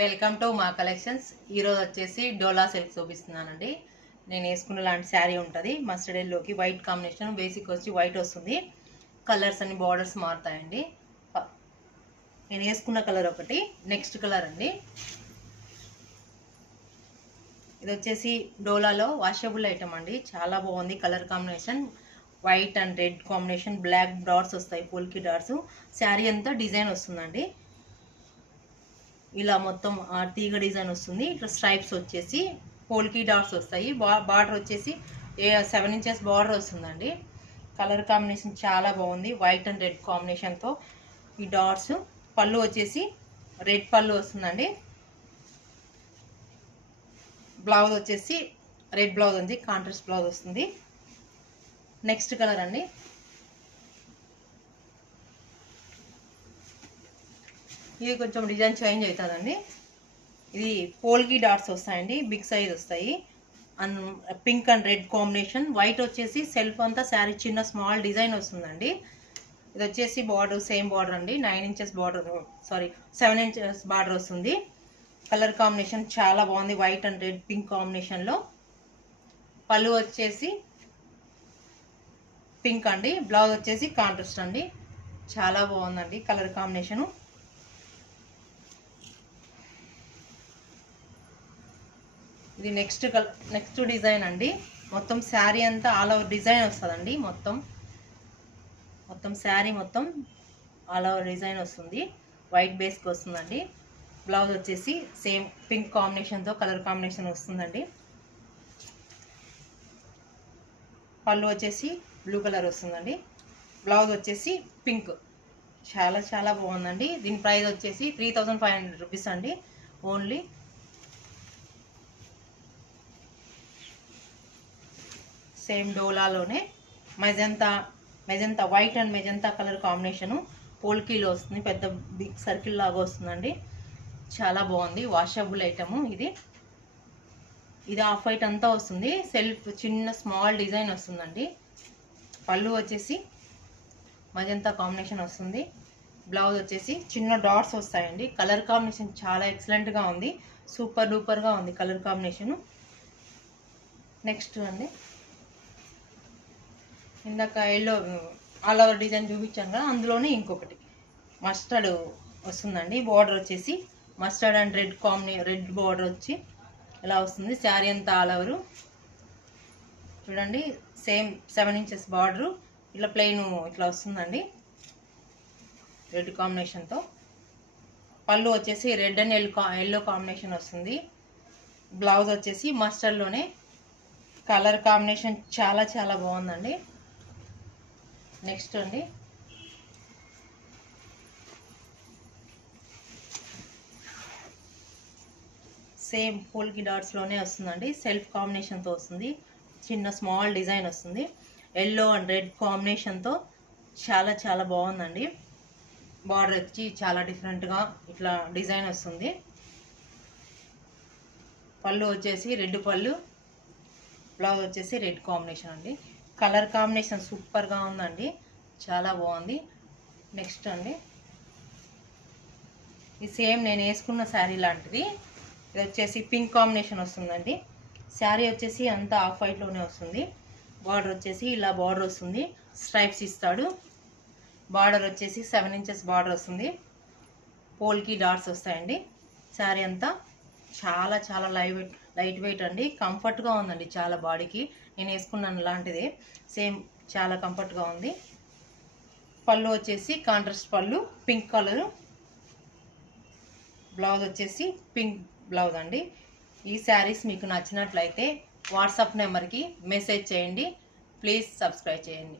Welcome to మా collections. ఈరోజు వచ్చేసి డోలా సిల్క్ చూపిస్తున్నానండి. నేను వేసుకున్న లాంటి శారీ ఉంటుంది. మస్టర్డ్ ఎల్లోకి వైట్ కాంబినేషన్, బేసిక్ వచ్చి వైట్ వస్తుంది. కలర్స్ అన్ని బార్డర్స్ మారుతాయండి. నేను వేసుకున్న కలర్ ఒకటి, నెక్స్ట్ కలర్ అండి. ఇది వచ్చేసి డోలాలో వాషబుల్ ఐటమ్ అండి. చాలా బాగుంది colour combination. White and red combination, black dots వస్తాయి, పోల్కి డాట్స్. శారీ అంతా డిజైన్ వస్తుందండి. ఇలా మొత్తం తీగ డిజైన్ వస్తుంది. ఇట్లా స్ట్రైప్స్ వచ్చేసి పోల్కి డాట్స్ వస్తాయి. బార్డర్ వచ్చేసి 7 ఇంచెస్ బార్డర్ వస్తుందండి. కలర్ కాంబినేషన్ చాలా బాగుంది, వైట్ అండ్ రెడ్ కాంబినేషన్తో ఈ డాట్స్. పళ్ళు వచ్చేసి రెడ్ పళ్ళు వస్తుందండి. బ్లౌజ్ వచ్చేసి రెడ్ బ్లౌజ్ ఉంది, కాంట్రాస్ట్ బ్లౌజ్ వస్తుంది. నెక్స్ట్ కలర్ అండి. ఇది కొంచెం డిజైన్ చేంజ్ అవుతుందండి. ఇది పోల్కి డాట్స్ వస్తాయండి, బిగ్ సైజ్ వస్తాయి. And pink and red combination. White వచ్చేసి సెల్ఫ్ అంతా శారీ చిన్న స్మాల్ డిజైన్ వస్తుందండి. ఇది వచ్చేసి బార్డర్ సేమ్ బార్డర్ అండి, 9 ఇంచెస్ బార్డర్, 7 ఇంచెస్ బార్డర్ వస్తుంది. కలర్ కాంబినేషన్ చాలా బాగుంది, వైట్ అండ్ రెడ్ పింక్ కాంబినేషన్లో. పళ్ళు వచ్చేసి పింక్ అండి, బ్లౌజ్ వచ్చేసి కాంట్రాస్ట్ అండి. చాలా బాగుందండి కలర్ కాంబినేషను. ఇది నెక్స్ట్ డిజైన్ అండి. మొత్తం శారీ అంతా ఆల్ ఓవర్ డిజైన్ వస్తుందండి. మొత్తం శారీ మొత్తం ఆల్ ఓవర్ డిజైన్ వస్తుంది. వైట్ బేస్కి వస్తుందండి. బ్లౌజ్ వచ్చేసి సేమ్ పింక్ కాంబినేషన్తో కలర్ కాంబినేషన్ వస్తుందండి. పళ్ళు వచ్చేసి బ్లూ కలర్ వస్తుందండి. బ్లౌజ్ వచ్చేసి పింక్. చాలా చాలా బాగుందండి. దీని ప్రైస్ వచ్చేసి 3500 రూపీస్ అండి ఓన్లీ. సేమ్ డోలాలోనే magenta white and magenta colour combination పోల్కీలో వస్తుంది. పెద్ద బిగ్ సర్కిల్ లాగా వస్తుందండి. చాలా బాగుంది, వాషబుల్ ఐటము ఇది. ఆఫ్ వైట్ అంతా వస్తుంది. సెల్ఫ్ చిన్న స్మాల్ డిజైన్ వస్తుందండి. పళ్ళు వచ్చేసి మజంతా కాంబినేషన్ వస్తుంది. బ్లౌజ్ వచ్చేసి చిన్న డాట్స్ వస్తాయండి. కలర్ కాంబినేషన్ చాలా ఎక్సలెంట్గా ఉంది, సూపర్ డూపర్గా ఉంది కలర్ కాంబినేషను. నెక్స్ట్ అండి, ఇందాక ఎల్లో ఆల్ ఓవర్ డిజైన్ చూపించాను కదా, అందులోనే ఇంకొకటి మస్టర్డ్ వస్తుందండి. బార్డర్ వచ్చేసి మస్టర్డ్ అండ్ రెడ్ బార్డర్ వచ్చి ఇలా వస్తుంది. శారీ అంతా ఆల్ ఓవర్ చూడండి. సేమ్ 7 ఇంచెస్ బార్డరు, ఇట్లా ప్లెయిన్ ఇట్లా వస్తుందండి రెడ్ కాంబినేషన్తో. పళ్ళు వచ్చేసి రెడ్ అండ్ ఎల్లో కాంబినేషన్ వస్తుంది. బ్లౌజ్ వచ్చేసి మస్టర్డ్లోనే. కలర్ కాంబినేషన్ చాలా చాలా బాగుందండి. నెక్స్ట్ అండి, సేమ్ పోల్కి డాట్స్లోనే వస్తుందండి. సెల్ఫ్ కాంబినేషన్తో వస్తుంది. చిన్న స్మాల్ డిజైన్ వస్తుంది. ఎల్లో అండ్ రెడ్ కాంబినేషన్తో చాలా చాలా బాగుందండి. బార్డర్ వచ్చి చాలా డిఫరెంట్గా ఇట్లా డిజైన్ వస్తుంది. పళ్ళు వచ్చేసి రెడ్ పళ్ళు, బ్లౌజ్ వచ్చేసి రెడ్ కాంబినేషన్ అండి. కలర్ కాంబినేషన్ సూపర్గా ఉందండి, చాలా బాగుంది. నెక్స్ట్ అండి, ఇది సేమ్ నేను వేసుకున్న శారీ లాంటిది. ఇది వచ్చేసి పింక్ కాంబినేషన్ వస్తుందండి. శారీ వచ్చేసి అంతా ఆఫ్ వైట్లోనే వస్తుంది. బార్డర్ వచ్చేసి ఇలా బార్డర్ వస్తుంది, స్ట్రైప్స్ ఇస్తాడు. బార్డర్ వచ్చేసి 7 ఇంచెస్ బార్డర్ వస్తుంది. పోల్కి డాట్స్ వస్తాయండి. శారీ అంతా చాలా చాలా లైట్ వెయిట్ అండి, కంఫర్ట్గా ఉందండి చాలా బాడీకి. నేను వేసుకున్నాను లాంటిదే, సేమ్ చాలా కంఫర్ట్గా ఉంది. పళ్ళు వచ్చేసి కాంట్రాస్ట్ పళ్ళు, పింక్ కలరు. బ్లౌజ్ వచ్చేసి పింక్ బ్లౌజ్ అండి. ఈ శారీస్ మీకు నచ్చినట్లయితే వాట్సాప్ నెంబర్కి మెసేజ్ చేయండి. ప్లీజ్ సబ్స్క్రైబ్ చేయండి.